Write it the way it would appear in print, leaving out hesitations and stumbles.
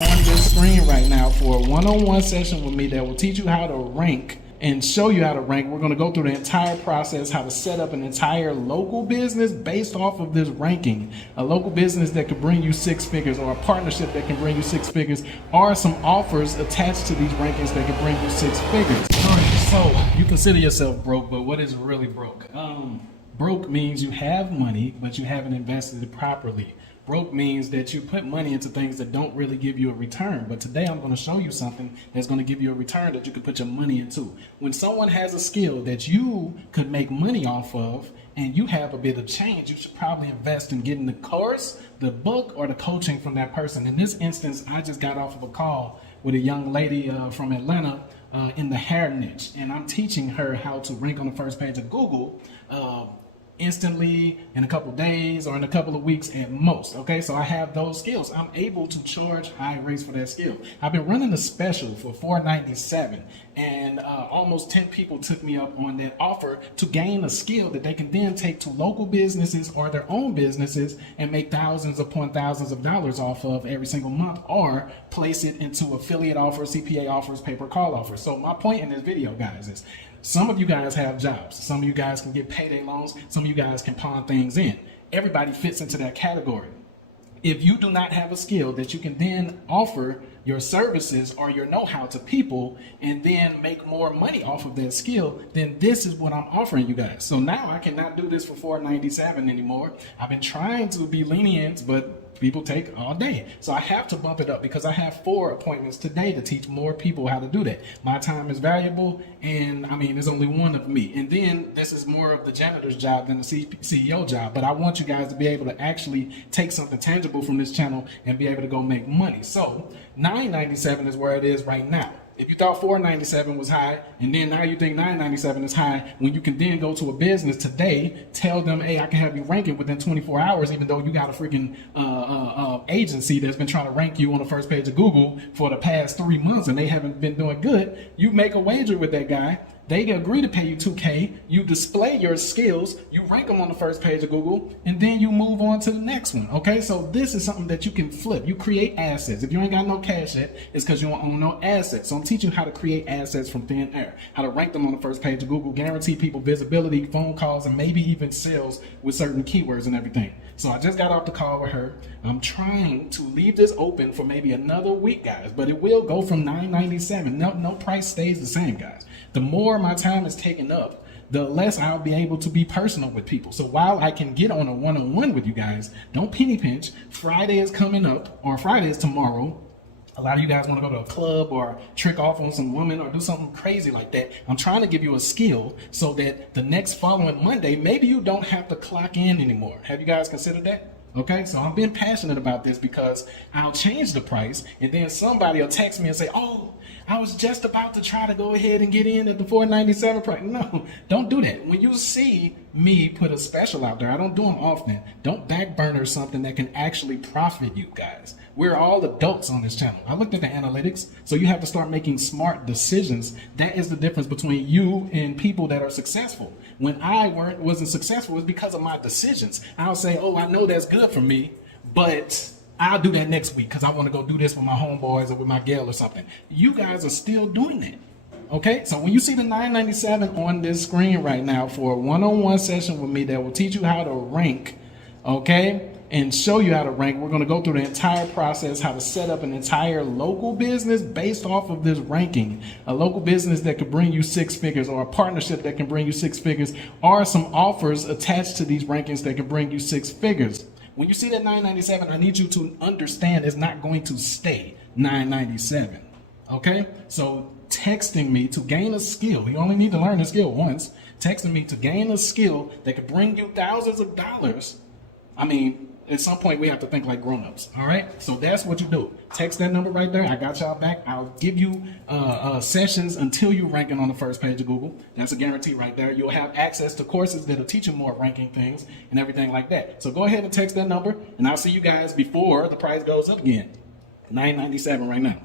On this screen right now for a one-on-one session with me that will teach you how to rank and show you how to rank. We're going to go through the entire process, how to set up an entire local business based off of this ranking. A local business that could bring you six figures, or a partnership that can bring you six figures, or some offers attached to these rankings that can bring you six figures. All right, so you consider yourself broke, but what is really broke? Broke means you have money, but you haven't invested it properly. Broke means that you put money into things that don't really give you a return. But today I'm going to show you something that's going to give you a return that you can put your money into. When someone has a skill that you could make money off of and you have a bit of change, you should probably invest in getting the course, the book, or the coaching from that person. In this instance, I just got off of a call with a young lady from Atlanta in the hair niche, and I'm teaching her how to rank on the first page of Google instantly in a couple of days or in a couple of weeks at most. Okay, so I have those skills. I'm able to charge high rates for that skill. I've been running a special for $4.97, and almost 10 people took me up on that offer to gain a skill that they can then take to local businesses or their own businesses and make thousands upon thousands of dollars off of every single month, or place it into affiliate offers, CPA offers, pay-per-call offers. So my point in this video, guys, is some of you guys have jobs. Some of you guys can get payday loans. Some of you guys can pawn things in. Everybody fits into that category. If you do not have a skill that you can then offer your services or your know-how to people and then make more money off of that skill, then this is what I'm offering you guys. So now I cannot do this for $4.97 anymore. I've been trying to be lenient, but people take all day. So I have to bump it up because I have 4 appointments today to teach more people how to do that. My time is valuable, and I mean, there's only one of me. And then this is more of the janitor's job than the CEO job. But I want you guys to be able to actually take something tangible from this channel and be able to go make money. So $9.97 is where it is right now. If you thought $4.97 was high, and then now you think $9.97 is high, when you can then go to a business today, tell them, hey, I can have you ranking within 24 hours, even though you got a freaking agency that's been trying to rank you on the first page of Google for the past 3 months and they haven't been doing good. You make a wager with that guy. They agree to pay you $2K, you display your skills, you rank them on the first page of Google, and then you move on to the next one, okay? So this is something that you can flip. You create assets. If you ain't got no cash yet, it's because you don't own no assets. So I'm teaching you how to create assets from thin air, how to rank them on the first page of Google, guarantee people visibility, phone calls, and maybe even sales with certain keywords and everything. So I just got off the call with her. I'm trying to leave this open for maybe another week, guys, but it will go from $9.97. No price stays the same, guys. The more my time is taken up, the less I'll be able to be personal with people. So while I can get on a one-on-one with you guys, don't penny pinch. Friday is coming up, or Friday is tomorrow. A lot of you guys want to go to a club or trick off on some woman or do something crazy like that. I'm trying to give you a skill so that the next following Monday, maybe you don't have to clock in anymore. Have you guys considered that? Okay, so I've been passionate about this because I'll change the price and then somebody will text me and say, oh, I was just about to try to go ahead and get in at the $4.97 price. No, don't do that. When you see me put a special out there, I don't do them often. Don't back burner something that can actually profit you guys. We're all adults on this channel. I looked at the analytics, so you have to start making smart decisions. That is the difference between you and people that are successful. When I wasn't successful, it was because of my decisions. I'll say, oh, I know that's good for me, but I'll do that next week because I want to go do this with my homeboys or with my gal or something. You guys are still doing that. Okay, so when you see the $9.97 on this screen right now for a one-on-one session with me that will teach you how to rank, okay, and show you how to rank, we're going to go through the entire process, how to set up an entire local business based off of this ranking. A local business that could bring you six figures, or a partnership that can bring you six figures, or some offers attached to these rankings that can bring you six figures. When you see that $9.97, I need you to understand it's not going to stay $9.97. Okay? So texting me to gain a skill, you only need to learn a skill once. Texting me to gain a skill that could bring you thousands of dollars. I mean, at some point we have to think like grown-ups. All right? So that's what you do. Text that number right there. I got y'all back. I'll give you sessions until you're ranking on the first page of Google. That's a guarantee right there. You'll have access to courses that'll teach you more ranking things and everything like that. So go ahead and text that number, and I'll see you guys before the price goes up again. $9.97 right now.